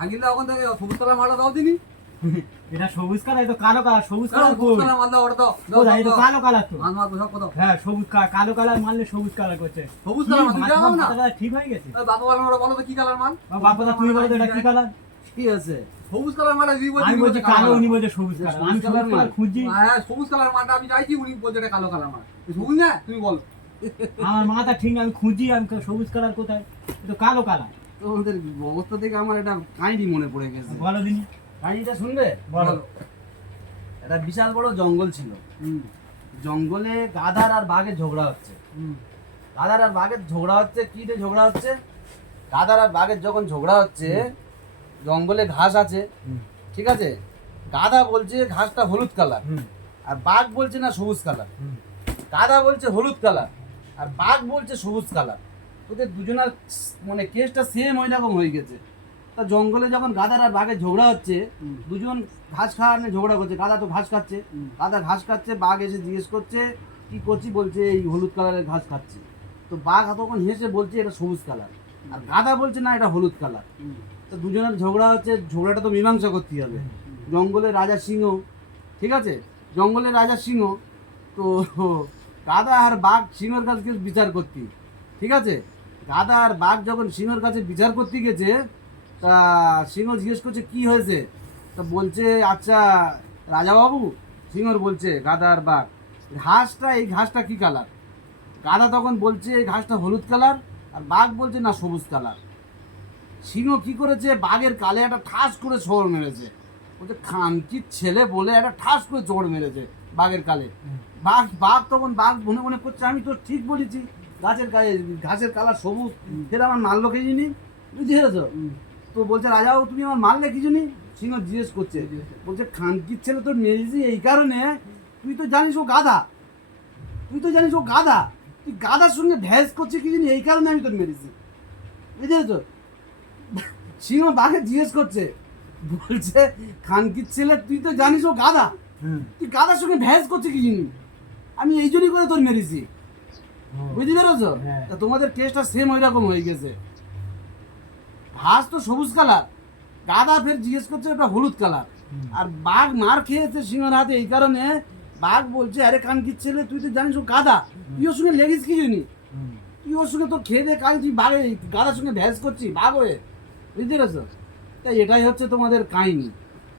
হাগিল ওখান থেকে সবুজ কালার মালটা দাও দিনি। এটা সবুজ কালার, এটা কালো কালার। সবুজ কালার সবুজ কালার মাল দাও, ওটা দাও। কোথায়? এটা কালো কালার তো। মাল মাল সব দাও। হ্যাঁ সবুজ কালো কালার মারলে সবুজ কালার করছে। সবুজ কালার মাল দিতে হবে না। মাথাটা ঠিক হয়ে গেছে। বাবা বলো ওটা বলো তো কি কালার মাল? বাবাদা তুমি বলো তো এটা কি কালার? কি আছে? সবুজ কালার মালটা দিব। আমি বলছি কালো, উনি বলছে সবুজ কালার। আমি সবুজ কালার খুঁজি। হ্যাঁ সবুজ কালার মালটা আমি চাইছি, উনি বলছে এটা কালো কালার মাল। সবুজ না তুমি বলো। আমার মাথা ঠিক না, আমি খুঁজি। আমি সবুজ কালার কোথায়? এটা কালো কালার। তোমাদের অবস্থা থেকে আমার এটা কাহিনী মনে পড়ে গেছে। বলো দিনি। কাহিনীটা শুনবে? বলো। একটা বিশাল বড় জঙ্গল ছিল। জঙ্গলে গাধার আর বাঘের ঝগড়া হচ্ছে। গাধার আর বাঘের ঝগড়া হচ্ছে, কি দিয়ে ঝগড়া হচ্ছে? গাধার আর বাঘের যখন ঝগড়া হচ্ছে, জঙ্গলে ঘাস আছে, ঠিক আছে? গাধা বলছে ঘাসটা হলুদ কালার, আর বাঘ বলছে না সবুজ কালার। গাধা বলছে হলুদ কালার, আর বাঘ বলছে সবুজ কালার। ওদের দুজনের মানে কেসটা সেম ওই রকম হয়ে গেছে। তা জঙ্গলে যখন গাধার আর বাঘের ঝগড়া হচ্ছে, দুজন ঘাস খাওয়া নিয়ে ঝগড়া করছে। গাধা তো ঘাস খাচ্ছে, গাধা ঘাস খাচ্ছে, বাঘ এসে জিজ্ঞেস করছে কি করছি, বলছে এই হলুদ কালারের ঘাস খাচ্ছি। তো বাঘ তখন হেসে বলছে এটা সবুজ কালার, আর গাধা বলছে না এটা হলুদ কালার। তো দুজনের ঝগড়া হচ্ছে, ঝগড়াটা তো মীমাংসা করতে হবে। জঙ্গলের রাজা সিংহ, ঠিক আছে? জঙ্গলের রাজা সিংহ, তো গাধা আর বাঘ সিংহের কাছে বিচার করতে, ঠিক আছে? গাধা আর বাঘ যখন সিংহের কাছে বিচার করতে গেছে, তা সিংহ জিজ্ঞেস করছে কি হয়েছে? তা বলছে আচ্ছা রাজাবাবু, সিংহর বলছে গাধা আর বাঘ, এই ঘাসটা কি কালার? গাধা তখন বলছে এই ঘাসটা হলুদ কালার, আর বাঘ বলছে না সবুজ কালার। সিংহ কি করেছে, বাঘের কালে একটা ঠাস করে চড় মেরেছে। বলছে খানকির ছেলে বলে একটা ঠাস করে চড় মেরেছে বাঘের কালে। বাঘ তখন মনে মনে করছে আমি তো ঠিক বলেছি, ঘাসের কালার সবুজ, ফের আমার মারলো কে জানি, বুঝতে পেরেছো? তো বলছে রাজাও তুমি আমার মারলে কি জানি? সিংহ জিজ্ঞেস করছে, বলছে খানকির ছেলে তোর মেরেছি এই কারণে, তুই তো জানিস ও গাধা, তুই গাধার সঙ্গে ভ্যাস করছে কি জানি, এই কারণে আমি তোর মেরেছি, বুঝতে পেরেছো? সিংহ বাঘে জিজ্ঞেস করছে, বলছে খানকির ছেলে তুই তো জানিস ও গাধা, তুই গাধার সঙ্গে ভ্যাস করছে কি জানি, আমি এই জন্যই করে তোর মেরেছি, বুঝতে পেরেছো? তা তোমাদের কেসটা সেম ওই রকম হয়ে গেছে। ঘাস তো সবুজ কালার, গাধা ফের জিজ্ঞেস করছে ওটা হলুদ কালার, আর বাঘ মার খেয়েছে সিংহের হাতে, এই কারণে বাঘ বলছে আরে খানকির ছেলে তুই তো জানিস ও গাধা, তুই ওর সঙ্গে লেগিস কি জানি, তুই ওর সঙ্গে তো খেয়ে দে কাল তুই বাঘে গাধার সঙ্গে ভ্যাস করছিস বাঘ হয়ে, বুঝতে পেরেছো? তাই এটাই হচ্ছে তোমাদের কাহিনী।